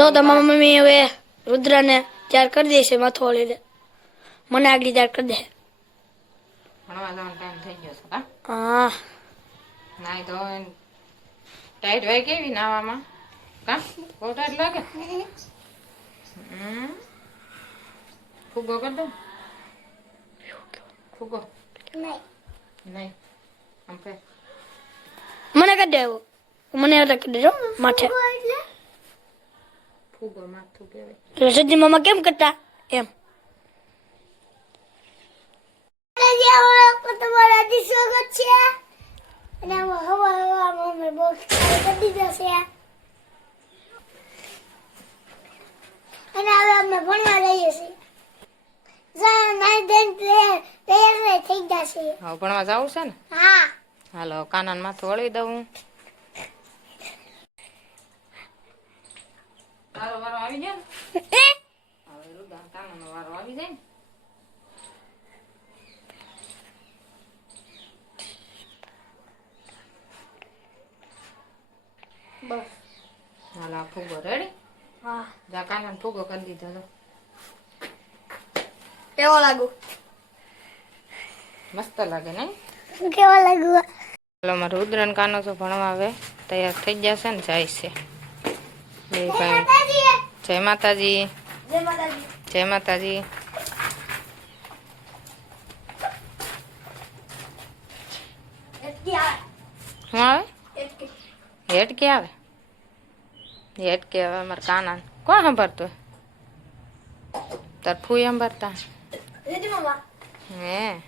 જો તમારા મમ્મી હવે રુદ્રને તૈયાર કરી દેશે માથો લઈને મને આગળ તૈયાર કરી દે. હા. નાઈ તો ટાઈટ હોય કેવી નાવામાં? કા? બહુ ટાઈટ લાગે. હમ. કર દઉં. ફુગ્ગો નહીં. મને કરી દેવું મને કરી દેજો માથે. ફુગ્ગો માથું કહેવાય એટલે સજી મામા કેમ કરતા એમ તમારા સ્વાગત છે અને આમાં હવા હવામાં અમે બોક્સ કરી દીધો છે અને હવે અમે ભણવા જઈએ છીએ જા નાઈ દેન તૈયાર તૈયાર થઈ ગયા છે હવે ભણવા જવું છે ને હા હાલો કાનન માથું વળી દઉં તારો વારો આવી જાય ને? હવે રુદા કાનાનો વારો આવી જાય ને? બસ. હાલો આ ફુગ્ગો રેડી? હા. જા કાનાને ફુગ્ગો કરી દીધો તો કેવો લાગુ? મસ્ત લાગે નહીં? કેવા લાગ્યું હાલો મારું રુદ્રન કાનો તો ભણવા આવે તૈયાર થઈ જશે ને જાય છે. જય માતાજી. જય માતાજી. શું આવે? હેડ કે આવે? હેડ કે આવે અમારે કાના કોણ સંભાળતું? તાર ફૂઈ સંભાળતા? હે.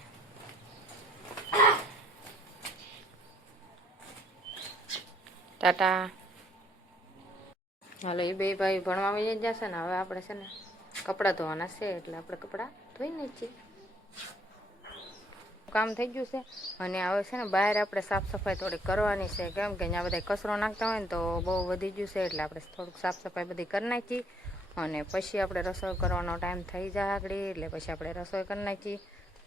ટાટા. હાલો, એ બે ભાઈ ભણવા વહી જશે ને, હવે આપણે છે ને કપડાં ધોવાના છે, એટલે આપણે કપડાં ધોઈને નાખીએ કામ થઈ ગયું છે, અને હવે છે ને બહાર આપણે સાફ સફાઈ થોડીક કરવાની છે, કેમ કે અહીંયા બધા કચરો નાખતા હોય ને તો બહુ વધી ગયું છે, એટલે આપણે થોડુંક સાફ સફાઈ બધી કરી નાખી, અને પછી આપણે રસોઈ કરવાનો ટાઈમ થઈ જાય આગળ, એટલે પછી આપણે રસોઈ કરી નાખી.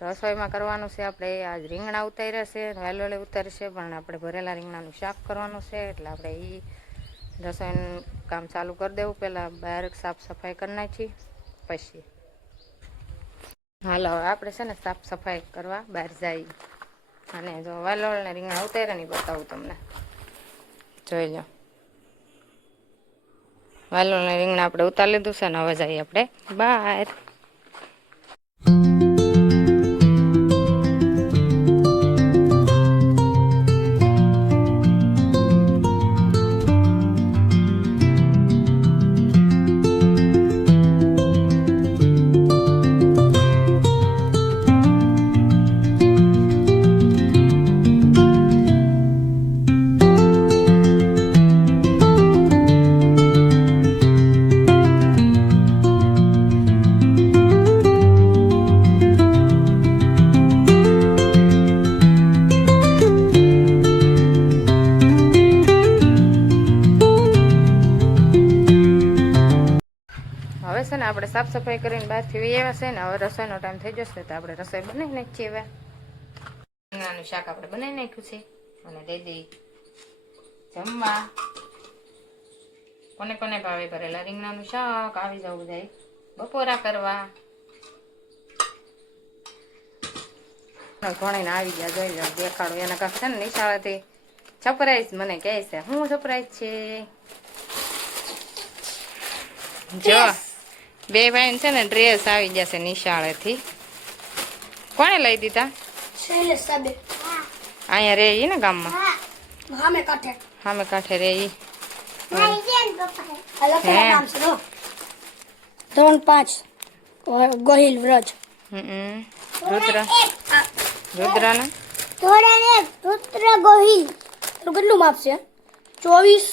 રસોઈમાં કરવાનું છે, આપણે આજ રીંગણા ઉતાર્યા છે વેલોળે ઉતારશે પણ આપણે ભરેલા રીંગણાનું શાક કરવાનું છે, એટલે આપણે એ રસોઈનું કામ ચાલુ કરી દેવું પહેલાં બહાર સાફ સફાઈ કરી નાખી, પછી. હાલો, હવે આપણે છે ને સાફ સફાઈ કરવા બહાર જઈએ. અને જો વાલોળને રીંગણા ઉતારે નહીં બતાવું તમને. જોઈ લો. વાલોળને રીંગણા આપણે ઉતારી લીધું છે ને હવે જઈએ આપણે બહાર. આપણે સાફ સફાઈ કરીને બહારથી વહી આવ્યા છે ને હવે રસોઈનો ટાઈમ થઈ જશે તો આપણે રસોઈ બનાવી નાખીએ હવે. રીંગણાનું શાક આપણે બનાવી નાખ્યું છે અને દઈ દઈ. જમવા. કોને કોને ભાવે ભરેલા? રીંગણાનું શાક આવી જવું જાય બપોરા કરવા. ભણીને આવી ગયા જોઈ જાવ દેખાડો. એના કાંક છે ને નિશાળાથી. સરપ્રાઈઝ મને કહે છે. હું સરપ્રાઈઝ છે? જો. બે ભાઈ છે ને ડ્રેસ આવી જશે નિશાળેથી. કોણે લઈ દીધા? શૈલેષ સાબે. અહીંયા રે ઈ ને ગામમાં? હામે કાંઠે. સામે કાંઠે રે ઈ. નાઈ દેન પપ્પા આ લખેલા હે. નામ છે જો ધોરણ પાંચ ગોહિલ વ્રજ. હમ. રુદ્ર. રુદ્રના? થોડા ને પુત્ર ગોહિલ. તો કેટલું માપ છે? ચોવીસ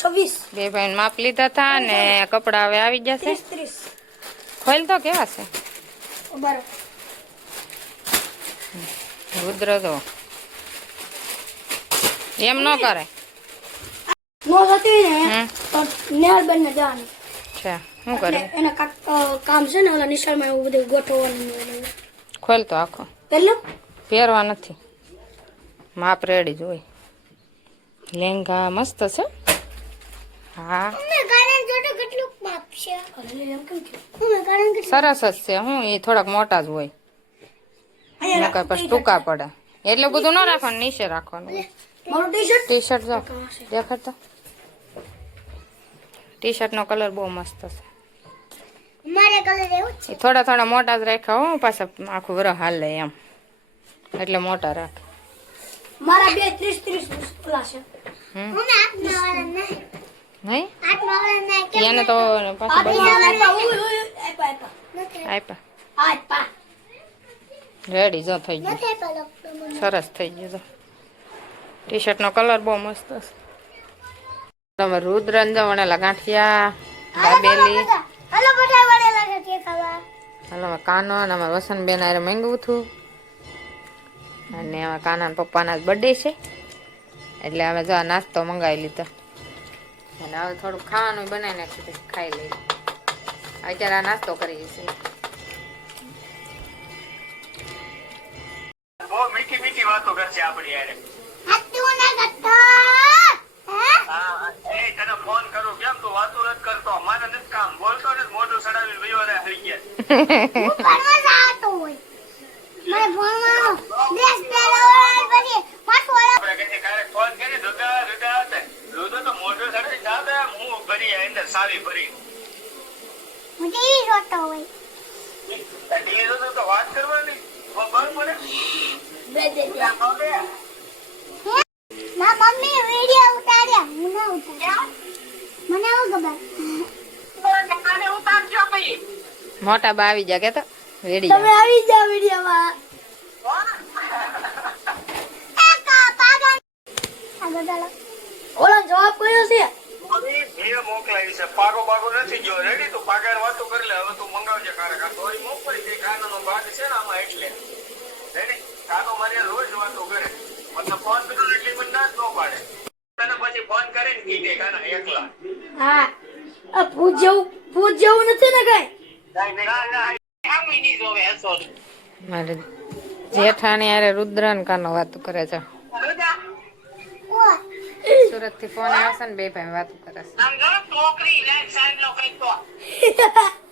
છવ્વીસ. બે ભાઈ માપ લીધા હતા ને કપડા હવે આવી ગયા ત્રીસ ત્રીસ. ખોલ તો કેવા છે? રુદ્ર તો. એમ ન કરે. નો હતી ને તો નેહલ બેન ને જવાનું. છે શું કરે? એના કામ છે ને ઓલા નિશાળમાં એવું બધું ગોઠવવાનું ખોલ તો આખો. પહેલું? પહેરવા નથી. માપ રેડી જોઈ લેંગા મસ્ત છે. હા. સરસ જ છે. હું એ થોડાક મોટા જ હોય. અહીંયા નકર પછી ટૂંકા પડે. એટલું બધું ન રાખવાનું નીચે રાખવાનું. મારું ટી શર્ટ ટી જો. દેખાડ ટી શર્ટ નો કલર બહુ મસ્ત છે. મારે કલર એવું જ એ થોડા થોડા મોટા જ રાખ્યા હું પાછા આખું વરસ હાલે એમ એટલે મોટા રાખ. મારા બે ત્રીસ ત્રીસ છે. એને તો પાછું આપ્યા. રેડી જો થઈ ગયું. સરસ થઈ ગયું જો. ટી શર્ટ નો કલર બહુ મસ્ત છે. તમે વણેલા ગાંઠિયા દાબેલી. હાલો કાનો અને અમારે વસંતબેન આરે માંગ્યું હતું અને અમારા કાના પપ્પાના બર્થડે છે. એટલે અમે જો નાસ્તો મંગાવી લીધો. અને હવે થોડુંક ખાવાનું બનાવી નાખ્યું પછી ખાઈ લઈએ. અત્યારે આ નાસ્તો કરી છીએ બહુ મીઠી મીઠી વાતો કરશે આપણી યારે હાથું ના કરતો હે હા એ તને ફોન કરું કેમ તું વાતો નથી કરતો મારે નથી કામ બોલતો ને મોઢું ચડાવી વયો રે હરી ગયા હું ભણવા જાતો હોય મારે ભણવાનો ડ્રેસ પહેરવાનો પછી પાછું વાળા આપણે કહીએ ક્યારેક ફોન કરી દુધા દુધા તે દુધો તો મોઢું ચડાવી જાતે હું ભરી અંદર સાવી ભરી હું ટીવી જોતો હોય ટીવી જોતો તો વાત કરવાની ખબર પડે બે બે બે હવે ના મમ્મી વિડિયો ઉતાર્યા. મને ના ઉતાર્યા. મને આવું ખબર? મોટા બા આવી જા કે તો રેડી તમે આવી જા ચાલો ઓલા જવાબ કયો છે? મેં મોકલાવી છે. પાગો બાગો નથી ગયો. રેડી તું પાગાર વાતો કરી લે. હવે તું મંગાવજે કારક આ થોડી મોકલી દે ભાગ છે ને આમાં એટલે. રેડી કાનો રોજ વાતો કરે. મને ફોન કરો એટલે મને ના જ ન પાડે. તને પછી ફોન કરીને કીધે કાના એકલા. હા. આ ભૂત જેવું ભૂત જેવું નથી ને કઈ? ના ના આમ નહીં જોવે હસો મારે જેઠાણી આરે રુદ્રન કાનો વાતો કરે છે. સુરતથી ફોન આવશે ને બે ભાઈ વાત કરે છે. છોકરી